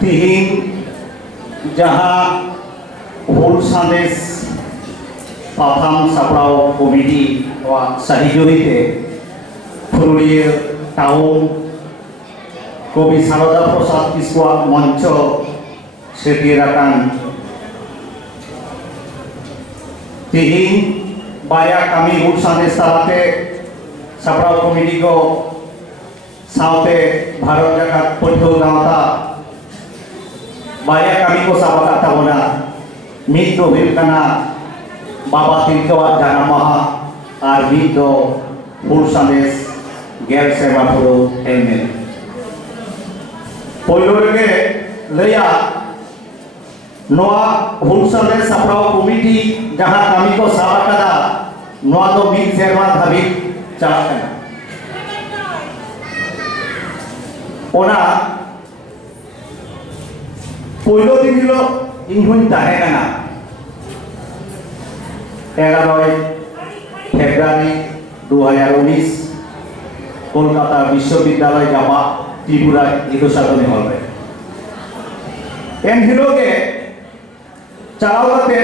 तिहिन जहाँ हुल संदेश पाथाम सापड़ाव committee साहिजरिते Purulia town कवि सारदा प्रसाद किस्कुआ मंच सेटिराकान तिहिन बाया कमी हुल संदेश तालाते सापड़ाव कमिटी को साउते भारत जाकात पठ्य गावता बाया कमी को साबका ताबोना मित दो हुयुकना बाबा तिलकवा जाना माहा आर मित दो हुल संदेश गेर सेवा पुरो हेलमेट पोलो रेगे लया नोआ हुल संदेश सापड़ाव कमिटी जहां कमी को साबका नोआ दो मित सेवा धाबी चाहते ओना पोलो दिन हिलो इंहुन ताहेकाना 11 फेब्रुआरी 2019 कोलकाता विश्वविद्यालय जामा त्रिपुरा इकोसादने हॉल में एन हिलो के चावते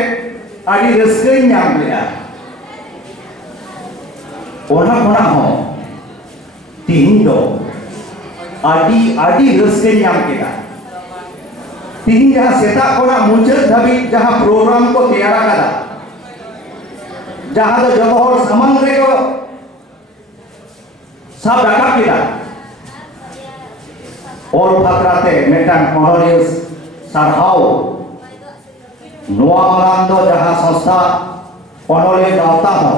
आदि रस्के ᱧᱟᱢ लेया ओना कोना हो तिहिन दो आदि रस्के ᱧाम केदा तिहिन जहाँ सेता कोना मुचाद धाबी जहाँ प्रोग्राम को तैयार करा जहाँ तो जब और समन्वय को सब रखा किया और फकराते मेटान ऑनरियस सरहाव नोआमरांदो जहाँ संस्था ऑनरियस गावता हो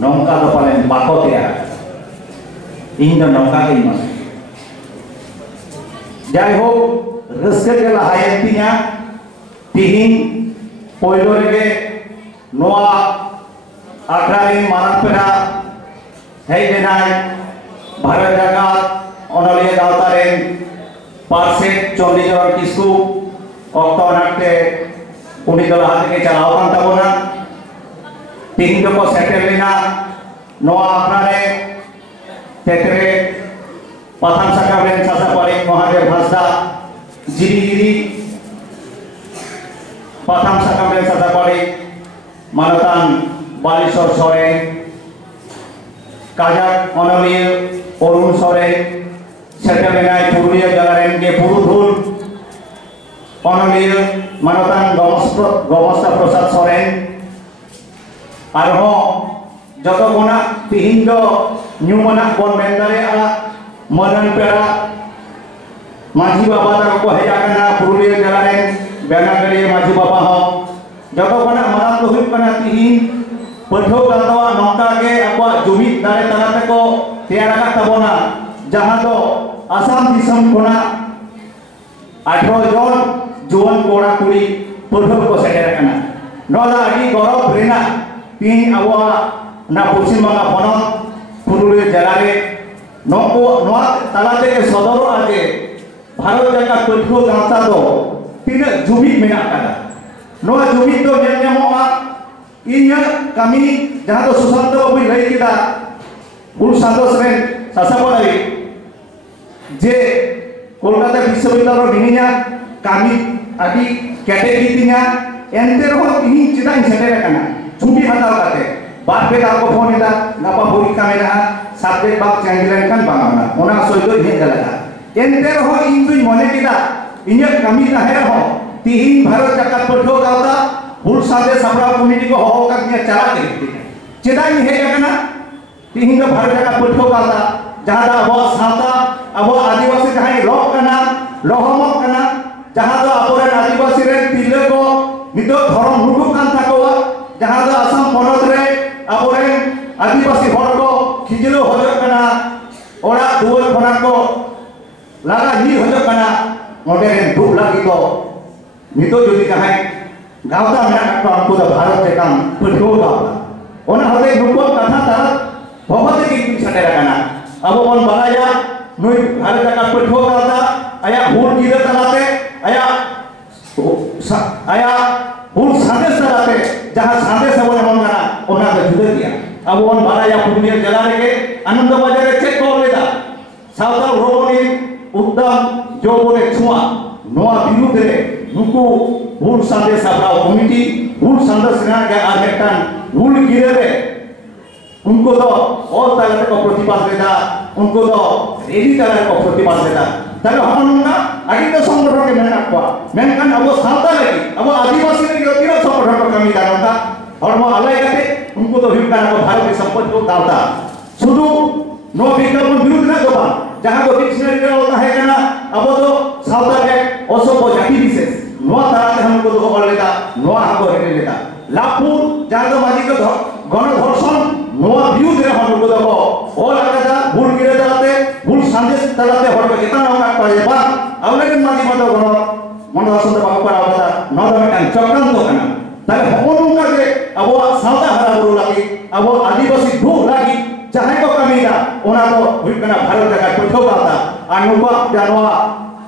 नौका तो पालन बाको तैयार इन दो नौका के इमान जाय हो रस्के के लायतिया तिहिन पोइलो रेगे नोआ आखराइन मानपेरा है देनाय भारत जागात ओनलिया गावतारेन पार्से चंडीगढ़ किस्कू ऑक्टोनाटे उनी दो हाथ के चलाव कान ताबोना तिहिन को सेटल लेना नोआ आखरारे तेतरे पाथाम साकाबरेन सासा परे महादेव भासदा जिरी पाथाम साकाबरेन सासा परे मानतान बालेश्वर सोरेन काजाक ओनलिया अरुण सोरेन सेटलनाय पुरुलिया जलारेन के पुरुधुल ओनलिया मानतान गमस्ता प्रसाद सोरेन आरो जतो कोना तिहिन दो न्यूमना कोन मेंदारे आ मनन पेरा माझी बाबा तक को हेजाकना पुरुलिया जलारेन बेनागरी माझी बाबा हो जतो कोना मानन तो हुयकना तिहिन पठो गातवा नौका के अक्वा जुमित दारे तनाते को तैयार ताबोना जहां तो आसाम दिसम कोना 18 जन जुवन कोड़ा कुड़ी पठो को सेटेरकना नोदा आदि गौरव रेना तीन अवा ना पश्चिम बंगा पनत पुरुलिया जलारे नको नोआ तलाते के सदर आगे भारत जाका पठो गाता दो तीन जुमित मेना कादा नोआ जुमित तो नेमोआ इन्या कमी जहाँ तो सुशांत बाबू लई किदा हुल संदेश रेन सासापड़ाई जे कोलकाता विश्वविद्यालय बिनिया कमी आदि कैटेगरीतिया एंते रहो इहिं चिदां सेटेरकना छुट्टी हताव काते बार पे दाको फोन एदा गापा परीक्षा मेना सब्जेक्ट बाक चेंज लेनखान बांगाना ओना सयदो हे गलता एंते रहो इन दुई मने किदा इन्या कमी ताहे रहो तिहिन भारत जाकात पठो गावता हुल संदेश सापड़ाव कमिटी को हो का चला के चेदा हे कना तिहिन भारत जाकात पठो गावता जहाँ अब साता अब आदिवासी जहाँ लोक कना लोहमक कना जहाँ तो अब आदिवासी रे तिले को नितो धर्म हुडुक कान थाकोवा जहाँ तो आसाम पनत रे अब आदिवासी हर को खिजलो हजो कना ओरा दुवर खना को लगा ही हजो कना मोटे दुख लगी को नितो जुदी जहाँ गावता मेना को हमको तो भारत के काम पठो गावता ओना हते नुको कथा ता भगवत की सेटेरकना अब बन बाया नुई भारत का पठो गावता आया हुल गिरे तलाते आया हुल संदेश तलाते जहां संदेश बोले मंगना ओना के जुदे दिया अब बन बाया पुरुलिया जला रे आनंद बाजार चेक को लेदा सावता रोबनी उत्तम जो बोले छुआ नोआ बिरुद्ध रे नुकु हुल संदेश सापड़ाव कमिटी हुल संदेश रे के आर मेटान हुल गिरे रे उनको तो और ताले को प्रतिपाद लेदा उनको तो रेडी ताले को प्रतिपाद लेदा ताले हमनुना आदित संगठन के मेना को मेनकान अब सावता लगी अब आदिवासी रे तीन संगठन को कमी दानता और वो अलग करते उनको तो हिंसा को भारत की संपत्ति को दावता शुद्ध नो विज्ञापन विरुद्ध ना दबा जहां को डिक्शनरी में होता है ना अब तो सावता के ओसो को जाति विशेष नो तरह से हमको तो और लेता नो हमको रेडी लेता लापुर जहां तो माजी को गण धर्षण नो विरुद्ध रे हमको तो और लगता भूल गिरे जाते भूल संदेश तलाते हर को कितना होगा पाए बा अब लेकिन माजी मत गण मन धर्षण तो बाबू करा होता नो तो मैं चक्रांत तो करना ताले हमन का के अब सावता हरा बुरु लगी अब आदिवासी भू लगी चाहे को कमीदा ओना तो हुइकना भारत जगह पठो गाता अनुपा जानवा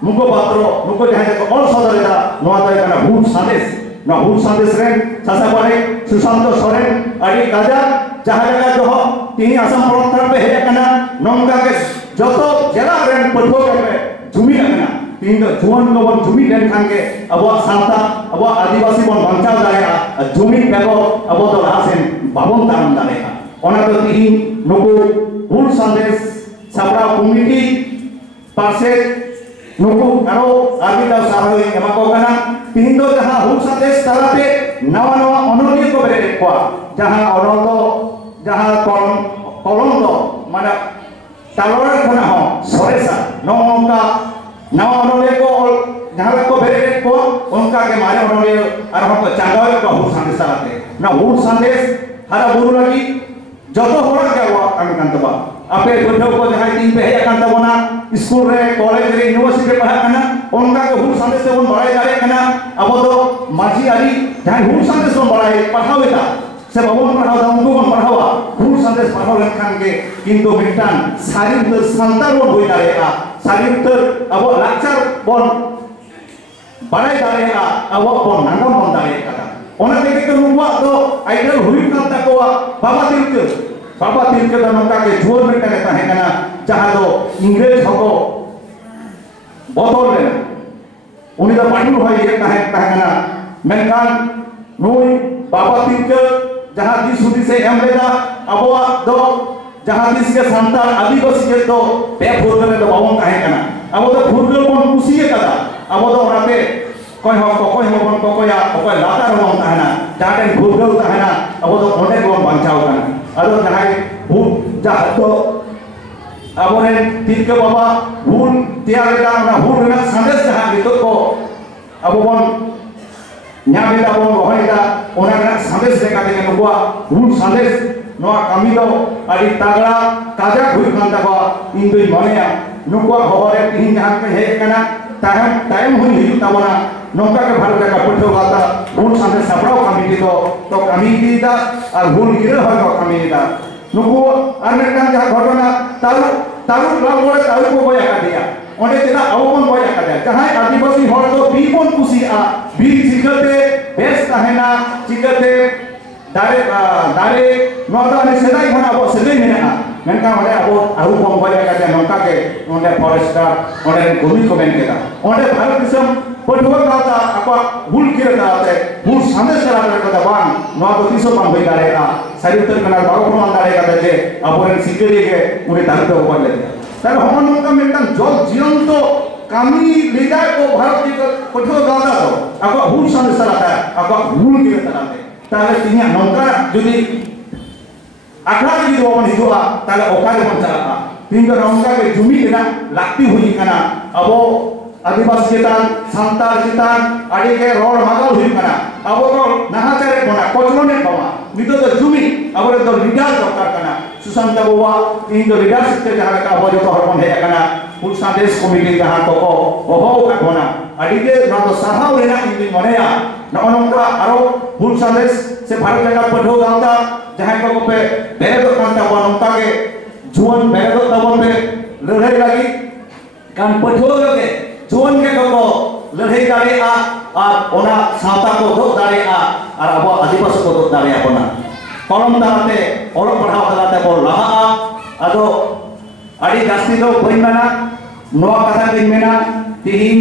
मुको पात्रो मुको जहां को और सदरेदा नोआ तो एकना भूल संदेश न भूल संदेश रे सासा पारे सुशांत सोरेन आदि काजा जहां जगह जो तीन असम प्रंतर पे है कना नंगा के जतो जिला रे पठो के जुमी लगना तीन जुवन को बन जुमी लेन खान के अब सावता अब आदिवासी बन बंचाव दारेगा जुमी बेगो अब तो रासेन बाबन तारन दारेगा ओना तो तीन नुकु हुल संदेश सापड़ा कमिटी पासे नुकु आरो आबिदा साहब एमा को कना तीन दो जहां हुल संदेश तलाते नवा नवा अनोनी को बेरे को जहां अनंतो जहां कलम दो माने तालोरे खना हो सरेसा नोंका नवा अनोनी को जहां को बेरे को उनका के मारे अनोनी और हमको चांगावे को हुल संदेश तलाते ना हुल संदेश हरा बुरु लगी जतो होड़ के हुआ कमी कांतबा आपे बुढ़ो को जहां तीन पे है कांतबना स्कूल रे कॉलेज रे यूनिवर्सिटी पढ़ा कना उनका के हुल संदेश से उन बड़ाई दारे कना अब तो माजी आली जहां हुल संदेश को बड़ाई पढ़ावेता से बाबून पढ़ावा उनको को पढ़ावा हुल संदेश पढ़ाव लेखान के किंतु मिटान सारी संतान वो होई दारेगा सारी अब लाचार बन बड़ाई दारेगा अब बन नांगम बन दारेगा ओना के तो रुवा तो आइडल हुई कांता को बाबा तिलके तो नंका के जोर में टने ताहे कना जहां दो इंग्रेज हको बदल लेना उनी तो पाडू होई ये ताहे कना मेनकान नोई बाबा तिलके जहां दिस हुदी से एम लेदा अबवा दो जहां दिस के संतान आदिवासी के तो पे फुरगल तो बावन ताहे कना अब तो फुरगल कोन कुसिए कदा अब तो ओनाते कोई हो बन को या कोई लातार बन ताहना जाटे भूगल ताहना अब तो ओंडे को बंचाव कना अदो जहां भू जहां तो अबोने तिलके बाबा भूल तैयार लेदा ना भूल ना संदेश जहां गितो को अब बन न्यामेदा बन होइदा ओना ना संदेश लेका के नुवा भूल संदेश नोआ कमी दो आदि तागड़ा काजा हुई कांता को इन दुई मनेया नुवा होरे तीन जहां पे है कना टाइम हुई हिजुतावना नौका के भारत का पठो गाता भूल संदेश सापड़ाव कमिटी तो कमिटी दा और भूल गिरे हो तो कमिटी नुको अनेकन जहां घटना तालु लावरे तालु को बया का दिया ओंडे चेदा अवबन बया का दिया जहां आदिवासी हर तो बीबन कुसी आ बी चिकते बेस तहना चिकते दारे नोदा ने सेदाई खना अब सेदाई मेना मेनका ओंडे अब आउ बन बया का दिया नौका के ओंडे फॉरेस्टर ओंडे भूमि को मेन केदा ओंडे भारत दिसम पठो गाता आपा भूल गिरे दाते भूल संदेश करा कदा बान नोआ तो तीसो पान होई दारेगा सारी उत्तर कना बारो प्रमाण दारेगा जे अबोरेन सिकरी के उनी तालुक को ले तार हमन का मेटन जल जीवन तो कामी लेदा को भारत की पठो गाता तो आपा भूल संदेश करा आपा भूल गिरे दाते ताले तिनिया नौका जदी आखड़ा जी दो मन हिजुआ ताले ओकाले मन चला तीन का नौका के जुमी देना लागती हुई कना अबो आदिवासी चितान सांतार चितान आड़ी के रोड मगल हुई कना अब तो नहाचारे कोना कोचलोने बमा नितो तो जुमी अब तो लीडर दरकार कना सुशांत बाबा इन तो लीडरशिप के जहां का हो जो तो हरपन है कना फुल संदेश कमिटी जहां को ओहो का कोना आड़ी के ना तो साहाव लेना इन मनेया नौनका आरो फुल संदेश से भारत जगह पठो गाता जहां को पे बेरे तो कांता बनता के जुवन बेरे तो तबन पे लड़ाई लगी कान पठो लगे जुवन के को लड़ाई दारेगा और ओना सावता को दो दारेगा और अब आदिवासी को दो दारेगा कोना कलम दाते और पढ़ाव दाते को लहा अदो अड़ी जास्ती दो बइन मेना नोआ कथा दिन मेना तिहिन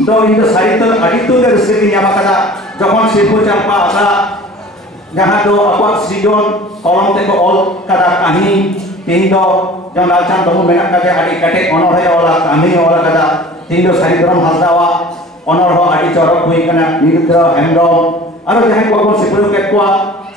do indo sarito aditu de reseki nyama kada jokon sirpo champa asa jaha do apa sijon kolom te ko ol kada kahini tindo jang dalchan domu menak kade adi kate onor he ola kahini ola kada tindo saridram hasdawa onor ho adi chorok hui kana nirudra hemdom aro jaha ko kon sipro ketwa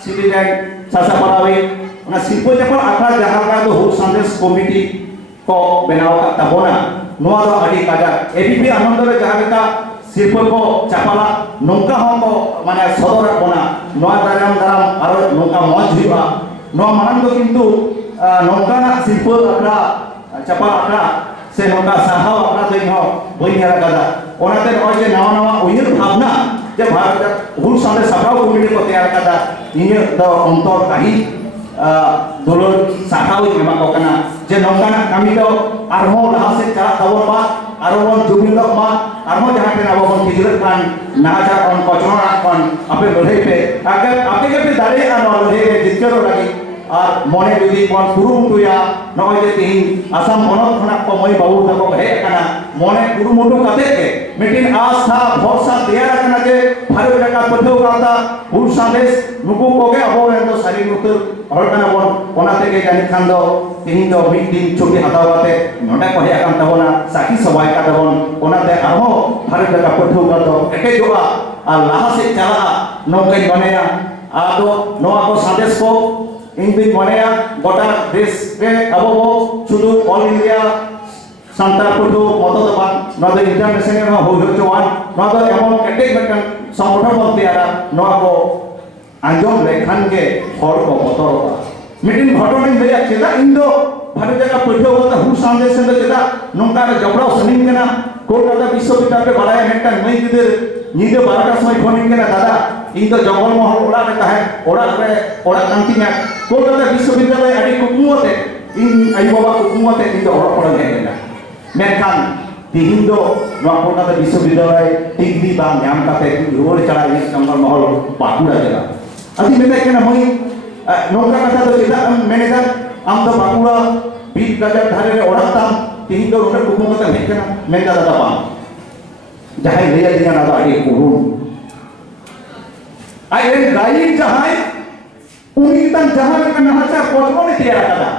citizen sasa parawi ona sirpo japon akra jaha ka do hul sandesh committee ko benaw ka tabona noa do adi kada ABP Anando re jaha kita sirpo ko chapala nongka ho mane sodor bona noa daram aro nongka moj huiba noa manang do kintu nongka na sirpo akra chapala akra se nongka sahaw akra dein ho boi nyara kada onate noy je nawa nawa uyir bhavna je bharat hul sandesh sapraw committee ko tayar kada inya do ontor kahi dulur sahawi memang kau kena je nongkana kami do armo lahase cara tawon ma armo jumil ma armo jahan kena abon kijurat kan nahajar on kochona kon ape lorhei pe agar ape ke pe dare an lorhei pe jitkaro lagi ar mone jodi kon kurumutu ya noy je tin asam onot khona ko moi babu tako he kana mone kurumutu kate ke metin आस्था भरोसा तैयार करना जे भारत का पठो करता हूल संदेश नुकु कोगे अबो रेंदो सारी नुतु हर कना bone ओनाते के जानि खान दो तीन दो मिट दिन छुट्टी हताव काते नोटा को हे कान तबोना साकी सबाय का तबोन ओनाते आरो भारत का पठो करतो एके जोआ आ लाहा से चला नोके बनेया आदो नोआ को संदेश को इंग्लिश बनेया गोटा देश के अबो सुदु all India Santar Putu moto teman, nado international ho hujuan, nado emon ketek mekan samudra monte ada, nado anjom lekhan ke hor ko motor ba. Meeting bhaton ini dia ceda Indo, bharat jaga putu kata hul sandesh itu ceda, nongkar jabra senin kena, Kolkata Biswabidyalayah balaya mekan mai kider, nide barata samai phoning kena dada, Indo Jagal Mahal oda kata hai, oda kantinya, Kolkata Biswabidyalayah adi kukuate, in ayu baba kukuate Indo orang orang yang kena. Mekan tihindo noa Kolkata Biswabidyalayah degree bang nyam kate ruwar chala ini Jagal Mahal Bakura jaga. Adi mena kena moi nongka kata do kita manager am do Bakura bid gajar dhare re orang tam tihindo roda kukum kata mekena mena dada bang. Jahai leya dengan ada adi kurun. Ayen gayi jahai unitan jahai kan nahaca kontrol ni tiada kata.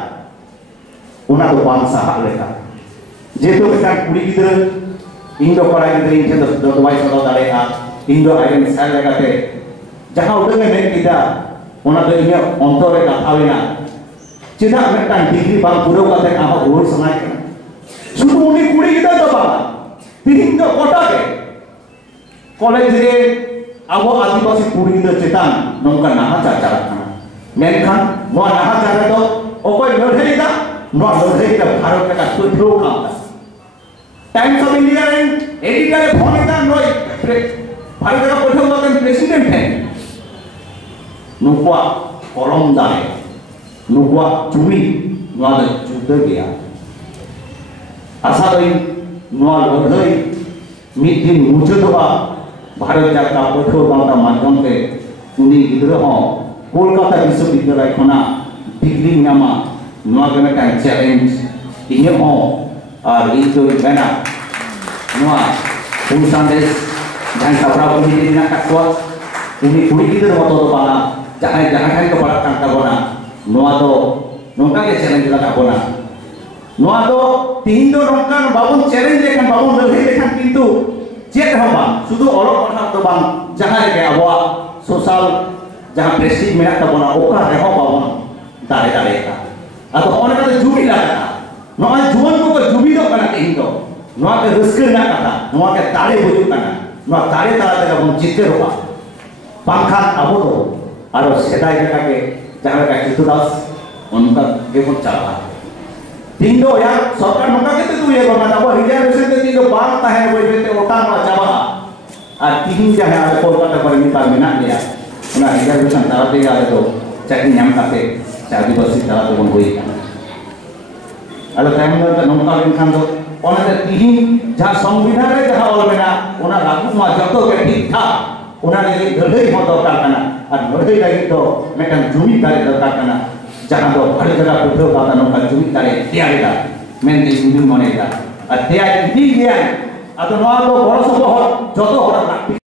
Una do bangsa hak leka. Jeto kan kuri gidra Indo para gidra inche do wai sodo dareha Indo ayen sal legate jaha udah men kita ona do inya ontore kathawena ceda metan degree bang puro kate aha ur sanai kana sudu uni kuri gidra do bang Indo kota ke college re abo adivasi kuri gidra cetan nongka nahaca cara kana menkan noa nahaca do okoi lorhei da noa lorhei da bharat ka tudro kata Times of India and editor phone ita noi bharat ka pothom loken president hai nukwa kolom dare nukwa chumi noa da judda gaya asa doi noa lodhoi mid din mujudwa bharat ka pothom bangta madhyam te uni gidra ho Kolkata Biswabidyalayah khona degree nyama noa ke mekan challenge inya ho और itu bena noa hul sandesh dan sabra committee na kakwa uni kuri kider moto do bala jahan kan ko parat kan tabona noa do nongka ke challenge la tabona noa do tin do nongka babun challenge kan babun lebih kan kintu chet hoba sudu olok patha do bang jahan ke abwa social jahan prestige mena tabona oka reho babun dare ka atau ona ka jubi la noa juan ko jubi do kana Indo noa ke raska na kata noa ke tare buju kana noa tare tara te bang jitte roba pangkhan abo do aro sedai ka ke jahan ka kitudas onka ke bon chala Indo ya sarkar nongka ke tu ye bana abo reservation te Indo bang tahe boi bete ota ma chaba ar tihin jahe ar Kolkata parmita menak dia ona reservation tara te ale to chakri nyam kate chadi basi tara to bon boi kana Ada time na nongka lenkhan do ona te tihin jaha संविधान re jaha ol mena ona lagu ma joto ke thik tha ona le ladai ho dorkar kana ar ladai lagi to mekan jumi dare dorkar kana jaha do bhari jaga putho kata nongka jumi dare tiare da men de jumi mone da ar tiare ti dia ᱟᱫᱚ ᱱᱚᱣᱟ ᱫᱚ ᱜᱚᱲᱚ ᱥᱚᱯᱚᱦᱚᱫ ᱡᱚᱛᱚ ᱦᱚᱲᱟᱜ ᱞᱟᱹᱠᱛᱤ